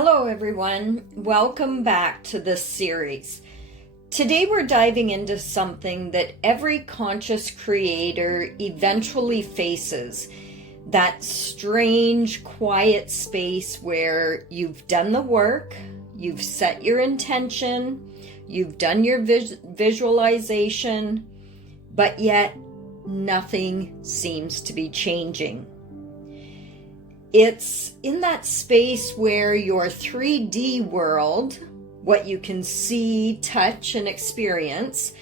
Hello everyone, welcome back to this series. Today we're diving into something that every conscious creator eventually faces. That strange, quiet space where you've done the work, you've set your intention, you've done your visualization, but yet nothing seems to be changing. It's in that space where your 3D world, what you can see, touch, and experience,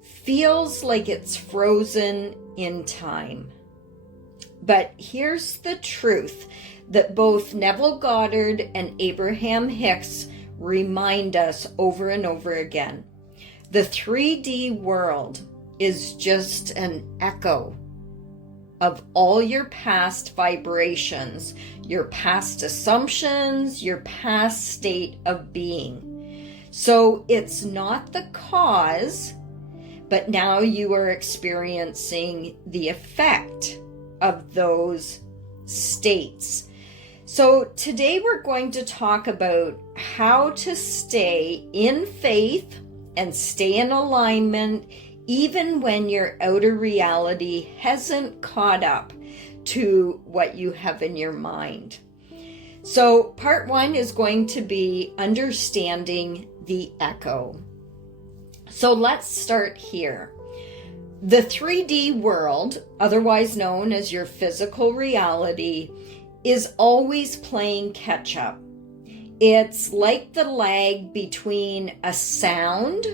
feels like it's frozen in time. But here's the truth that both Neville Goddard and Abraham Hicks remind us over and over again. The 3D world is just an echo of all your past vibrations, your past assumptions, your past state of being. So it's not the cause, but now you are experiencing the effect of those states. So today we're going to talk about how to stay in faith and stay in alignment even when your outer reality hasn't caught up to what you have in your mind. So part one is going to be understanding the echo. So let's start here. The 3D world, otherwise known as your physical reality, is always playing catch up. It's like the lag between a sound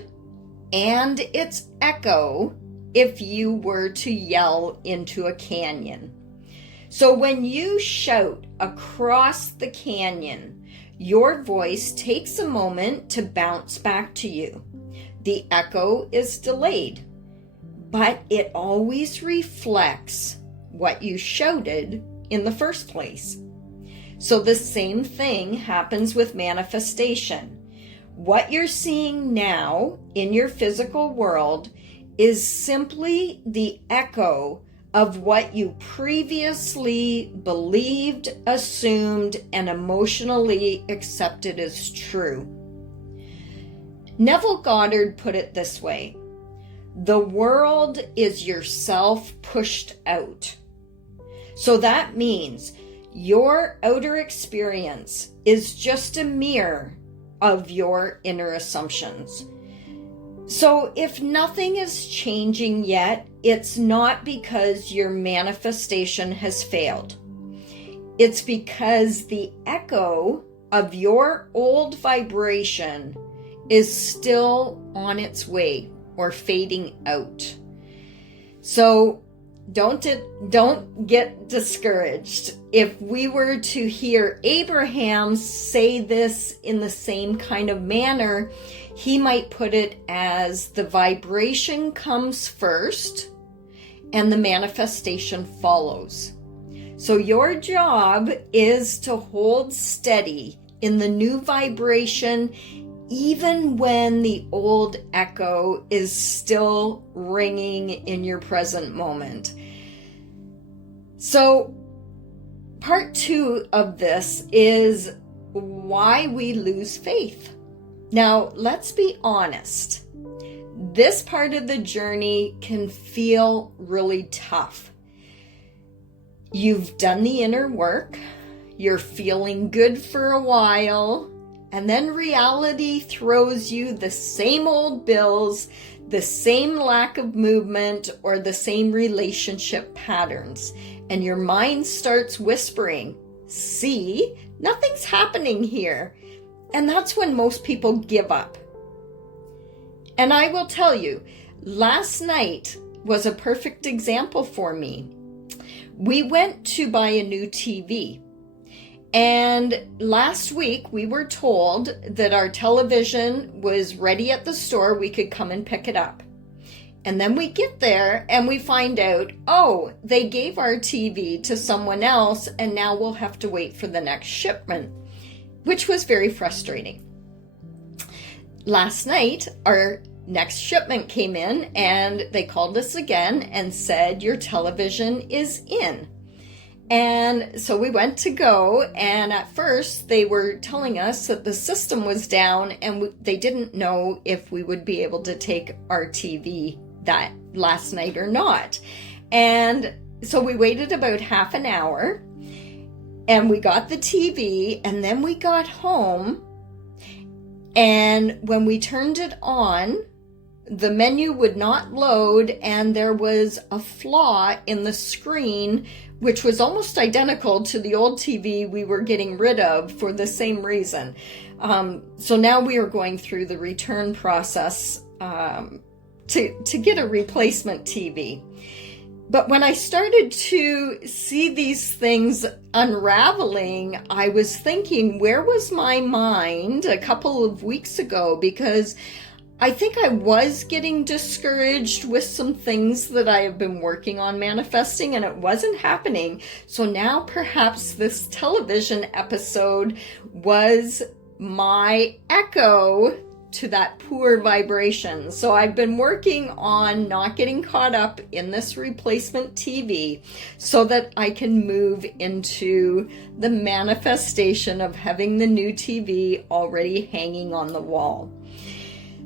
and its echo if you were to yell into a canyon. So when you shout across the canyon, your voice takes a moment to bounce back to you. The echo is delayed, but it always reflects what you shouted in the first place. So the same thing happens with manifestation. What you're seeing now in your physical world is simply the echo of what you previously believed, assumed, and emotionally accepted as true. Neville Goddard put it this way: the world is yourself pushed out. So that means your outer experience is just a mirror of your inner assumptions. So if nothing is changing yet, it's not because your manifestation has failed. It's because the echo of your old vibration is still on its way or fading out. So don't get discouraged. If we were to hear Abraham say this in the same kind of manner, he might put it as the vibration comes first and the manifestation follows. So your job is to hold steady in the new vibration even when the old echo is still ringing in your present moment. So part two of this is why we lose faith. Now, let's be honest. This part of the journey can feel really tough. You've done the inner work, you're feeling good for a while, and then reality throws you the same old bills, the same lack of movement, or the same relationship patterns. And your mind starts whispering, see, nothing's happening here. And that's when most people give up. And I will tell you, last night was a perfect example for me. We went to buy a new TV. And last week we were told that our television was ready at the store. We could come and pick it up. And then we get there and we find out, oh, they gave our TV to someone else and now we'll have to wait for the next shipment, which was very frustrating. Last night, our next shipment came in and they called us again and said, your television is in. And so we went to go, and at first they were telling us that the system was down and they didn't know if we would be able to take our TV that last night or not. And so we waited about half an hour and we got the TV, and then we got home, and when we turned it on, the menu would not load, and there was a flaw in the screen which was almost identical to the old TV we were getting rid of for the same reason. So now we are going through the return process to get a replacement TV. But when I started to see these things unraveling, I was thinking, where was my mind a couple of weeks ago? Because I think I was getting discouraged with some things that I have been working on manifesting, and it wasn't happening. So now perhaps this television episode was my echo to that poor vibration. So I've been working on not getting caught up in this replacement TV so that I can move into the manifestation of having the new TV already hanging on the wall.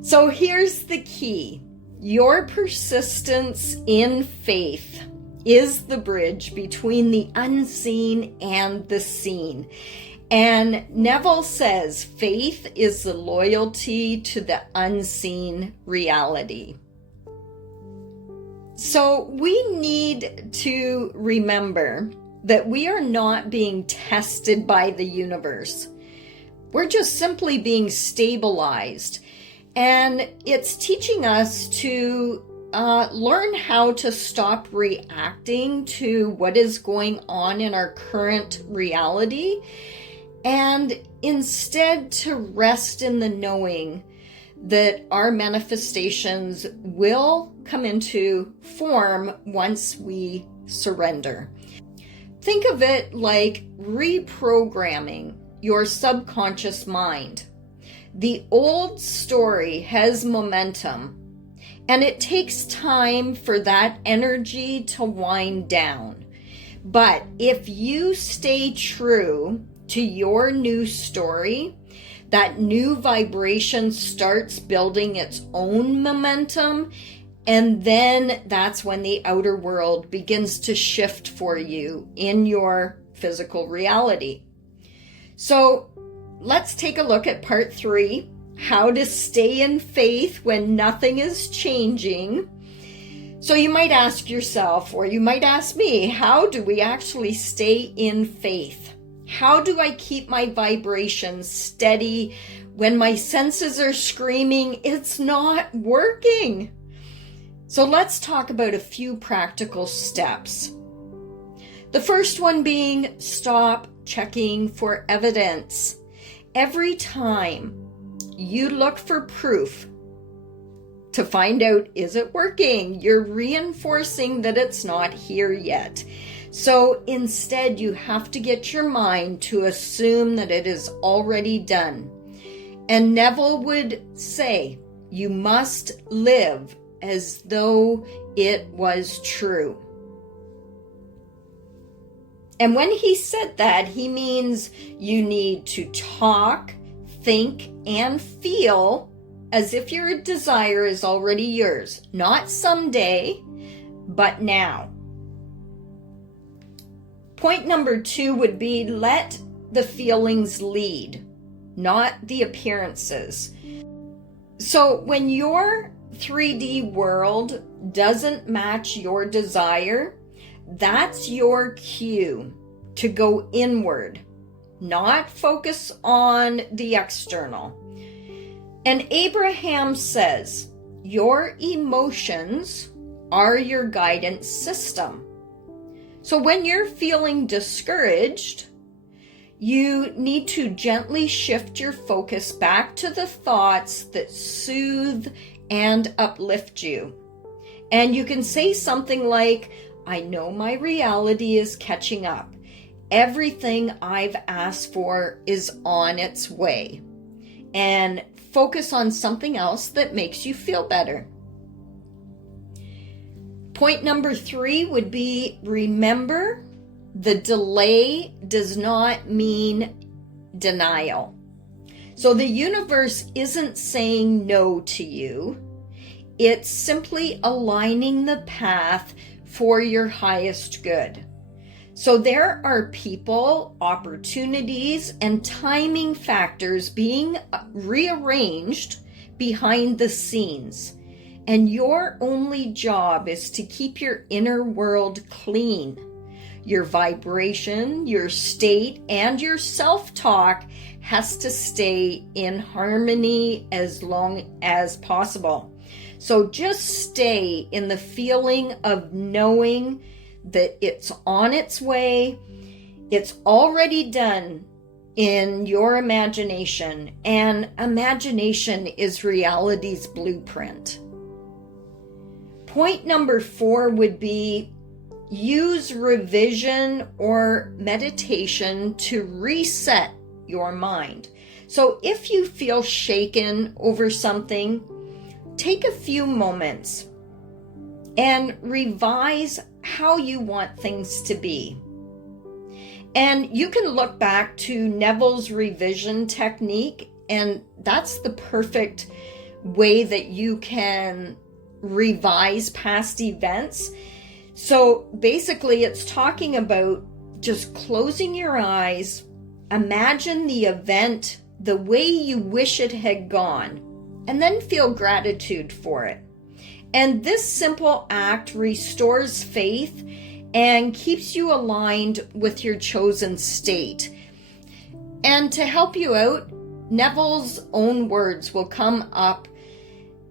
So here's the key. Your persistence in faith is the bridge between the unseen and the seen. And Neville says faith is the loyalty to the unseen reality. So we need to remember that we are not being tested by the universe. We're just simply being stabilized. And it's teaching us to learn how to stop reacting to what is going on in our current reality, and instead to rest in the knowing that our manifestations will come into form once we surrender. Think of it like reprogramming your subconscious mind. The old story has momentum, and it takes time for that energy to wind down. But if you stay true to your new story, that new vibration starts building its own momentum, and then that's when the outer world begins to shift for you in your physical reality. So let's take a look at part 3, how to stay in faith when nothing is changing. So you might ask yourself, or you might ask me, how do we actually stay in faith? How do I keep my vibrations steady when my senses are screaming, it's not working? So let's talk about a few practical steps. The first one being stop checking for evidence. Every time you look for proof to find out, is it working? You're reinforcing that it's not here yet. So instead, you have to get your mind to assume that it is already done. And Neville would say, you must live as though it was true. And when he said that, he means you need to talk, think, and feel as if your desire is already yours. Not someday, but now. Point number 2 would be let the feelings lead, not the appearances. So when your 3D world doesn't match your desire, that's your cue to go inward, not focus on the external. And Abraham says, your emotions are your guidance system. So when you're feeling discouraged, you need to gently shift your focus back to the thoughts that soothe and uplift you. And you can say something like, I know my reality is catching up. Everything I've asked for is on its way. And focus on something else that makes you feel better. Point number 3 would be remember the delay does not mean denial. So the universe isn't saying no to you. It's simply aligning the path for your highest good. So there are people, opportunities, and timing factors being rearranged behind the scenes. And your only job is to keep your inner world clean. Your vibration, your state, and your self-talk has to stay in harmony as long as possible. So just stay in the feeling of knowing that it's on its way, it's already done in your imagination, and imagination is reality's blueprint. Point number 4 would be use revision or meditation to reset your mind. So if you feel shaken over something, take a few moments and revise how you want things to be. And you can look back to Neville's revision technique, and that's the perfect way that you can revise past events. So basically it's talking about just closing your eyes, imagine the event the way you wish it had gone, and then feel gratitude for it. And this simple act restores faith and keeps you aligned with your chosen state. And to help you out, Neville's own words will come up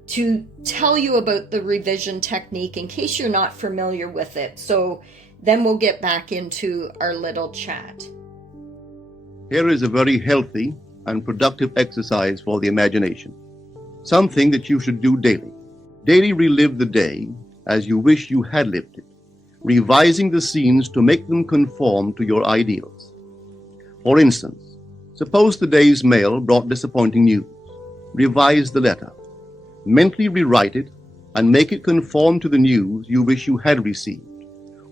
to tell you about the revision technique in case you're not familiar with it. So then we'll get back into our little chat. Here is a very healthy and productive exercise for the imagination. Something that you should do daily. Daily relive the day as you wish you had lived it, revising the scenes to make them conform to your ideals. For instance, suppose the day's mail brought disappointing news. Revise the letter. Mentally rewrite it and make it conform to the news you wish you had received.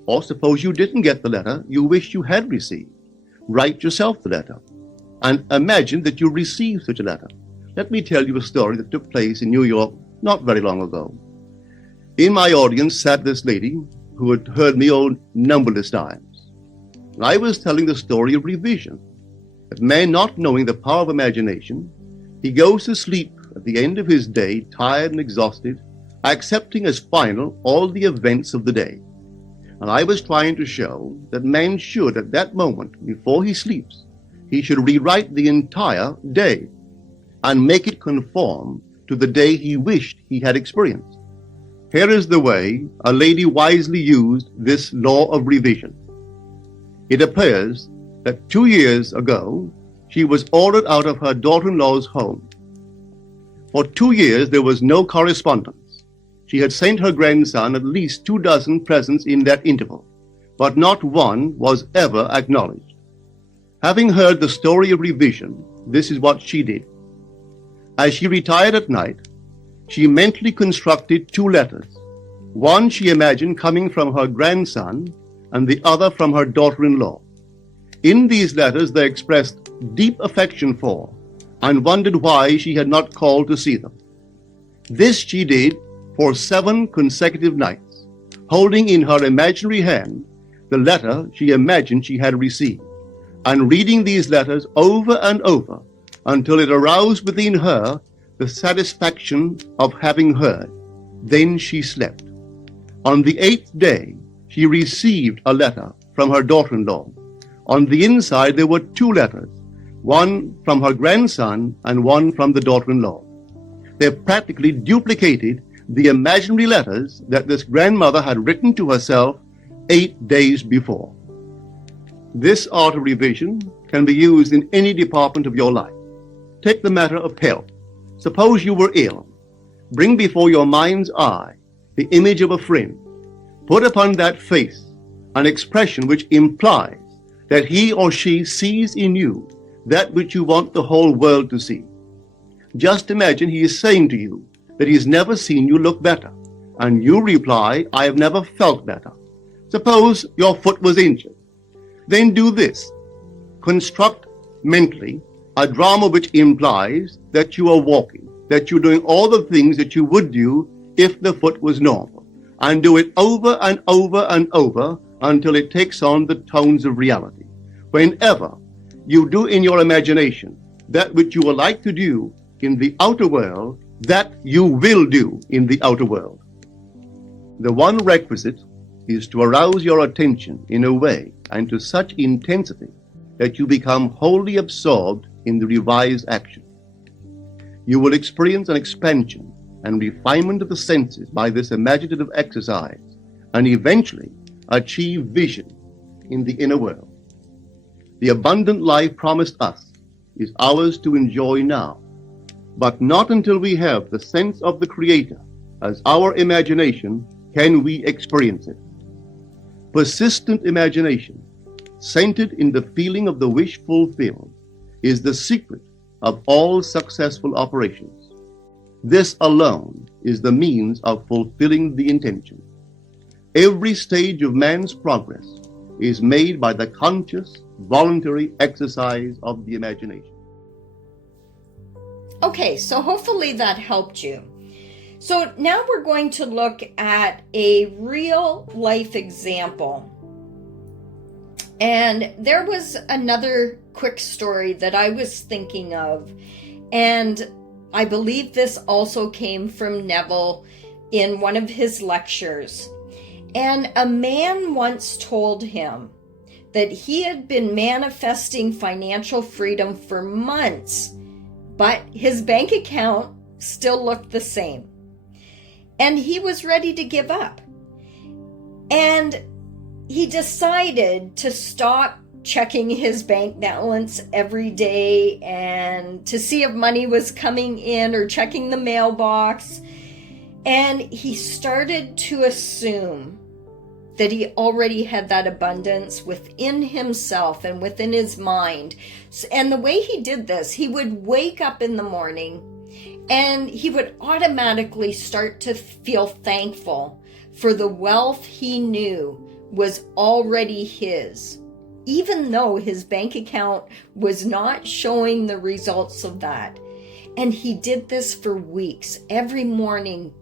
Or suppose you didn't get the letter you wish you had received. Write yourself the letter and imagine that you received such a letter. Let me tell you a story that took place in New York not very long ago. In my audience sat this lady who had heard me numberless times. And I was telling the story of revision. That man, not knowing the power of imagination, he goes to sleep at the end of his day, tired and exhausted, accepting as final all the events of the day. And I was trying to show that man should, at that moment, before he sleeps, he should rewrite the entire day and make it conform to the day he wished he had experienced. Here is the way a lady wisely used this law of revision. It appears that 2 years ago, she was ordered out of her daughter-in-law's home. For 2 years, there was no correspondence. She had sent her grandson at least 24 presents in that interval, but not one was ever acknowledged. Having heard the story of revision, this is what she did. As she retired at night, she mentally constructed 2 letters. One she imagined coming from her grandson and the other from her daughter-in-law. In these letters they expressed deep affection for and wondered why she had not called to see them. This she did for 7 consecutive nights, holding in her imaginary hand the letter she imagined she had received, and reading these letters over and over until it aroused within her the satisfaction of having heard. Then she slept. On the 8th day, she received a letter from her daughter-in-law. On the inside, there were 2 letters, one from her grandson and one from the daughter-in-law. They practically duplicated the imaginary letters that this grandmother had written to herself 8 days before. This art of revision can be used in any department of your life. Take the matter of health. Suppose you were ill. Bring before your mind's eye the image of a friend. Put upon that face an expression which implies that he or she sees in you that which you want the whole world to see. Just imagine he is saying to you that he has never seen you look better, and you reply, I have never felt better. Suppose your foot was injured. Then do this. Construct mentally a drama which implies that you are walking, that you're doing all the things that you would do if the foot was normal, and do it over and over and over until it takes on the tones of reality. Whenever you do in your imagination that which you would like to do in the outer world, that you will do in the outer world. The one requisite is to arouse your attention in a way and to such intensity that you become wholly absorbed in the revised action. You will experience an expansion and refinement of the senses by this imaginative exercise, and eventually achieve vision in the inner world. The abundant life promised us is ours to enjoy now, but not until we have the sense of the Creator as our imagination can we experience it. Persistent imagination, centered in the feeling of the wish fulfilled, is the secret of all successful operations. This alone is the means of fulfilling the intention. Every stage of man's progress is made by the conscious, voluntary exercise of the imagination. Okay, so hopefully that helped you. So now we're going to look at a real life example. And there was another quick story that I was thinking of, and I believe this also came from Neville in one of his lectures. And a man once told him that he had been manifesting financial freedom for months, but his bank account still looked the same. And he was ready to give up. And he decided to stop checking his bank balance every day and to see if money was coming in or checking the mailbox. And he started to assume that he already had that abundance within himself and within his mind. And the way he did this, he would wake up in the morning and he would automatically start to feel thankful for the wealth he knew was already his, even though his bank account was not showing the results of that. And he did this for weeks. Every morning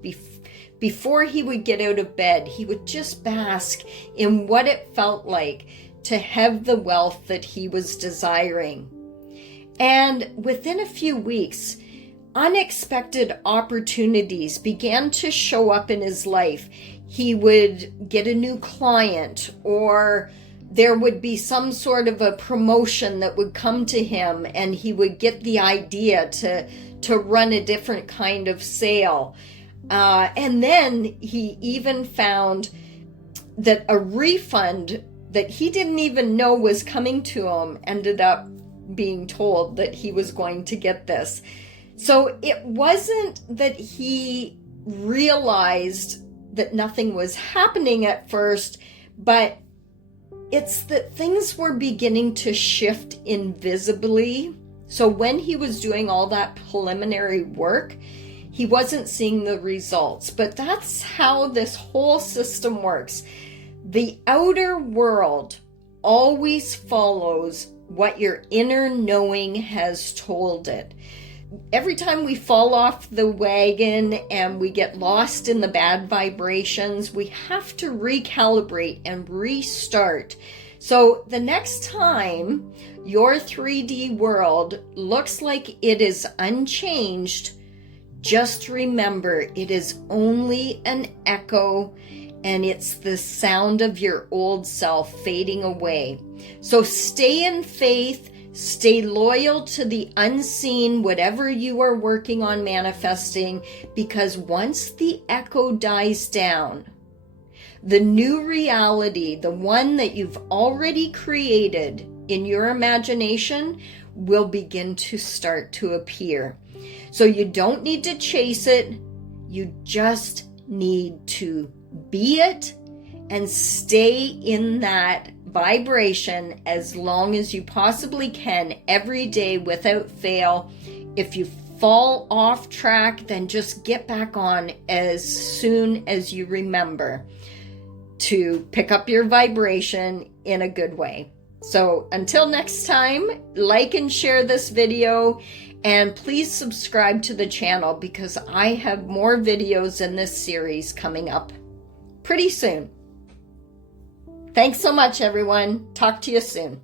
before he would get out of bed, he would just bask in what it felt like to have the wealth that he was desiring. And within a few weeks, unexpected opportunities began to show up in his life. He would get a new client, or there would be some sort of a promotion that would come to him, and he would get the idea to run a different kind of sale. And then he even found that a refund that he didn't even know was coming to him ended up being told that he was going to get this. So it wasn't that he realized that nothing was happening at first, but it's that things were beginning to shift invisibly. So when he was doing all that preliminary work, he wasn't seeing the results. But that's how this whole system works. The outer world always follows what your inner knowing has told it. Every time we fall off the wagon and we get lost in the bad vibrations, we have to recalibrate and restart. So the next time your 3D world looks like it is unchanged, just remember it is only an echo, and it's the sound of your old self fading away. So stay in faith. Stay loyal to the unseen, whatever you are working on manifesting, because once the echo dies down, the new reality, the one that you've already created in your imagination, will begin to start to appear. So you don't need to chase it. You just need to be it and stay in that vibration as long as you possibly can every day without fail. If you fall off track, then just get back on as soon as you remember to pick up your vibration in a good way. So until next time, like and share this video, and please subscribe to the channel because I have more videos in this series coming up pretty soon. Thanks so much, everyone. Talk to you soon.